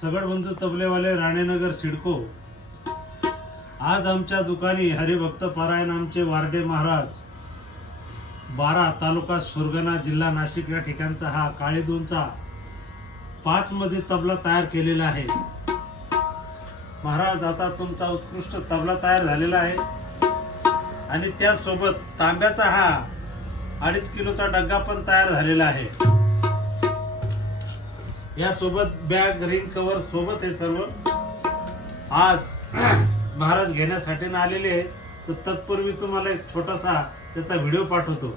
सगळबंधू तबलेवाले राणेनगर सिडको। आज आमच्या दुकानी हरिभक्त पारायण आमचे वारडे महाराज 12 तालुका सुरगाणा जिल्हा नाशिक या ठिकाणचा हा काळीदोनचा 5 मध्ये तबला तयार केलेला आहे। महाराज आता तुमचा उत्कृष्ट तबला तयार झालेला आहे आणि त्यासोबत तांब्याचा हा 2.5 किलोचा डग्गा पण तयार झालेला आहे। या सोबत बॅग रिंग कव्हर सोबत हे सर्व आज महाराज घेण्यासाठी आलेले आहेत। तर तत्पूर्वी तुम्हाला एक छोटासा त्याचा व्हिडिओ पाठवतो।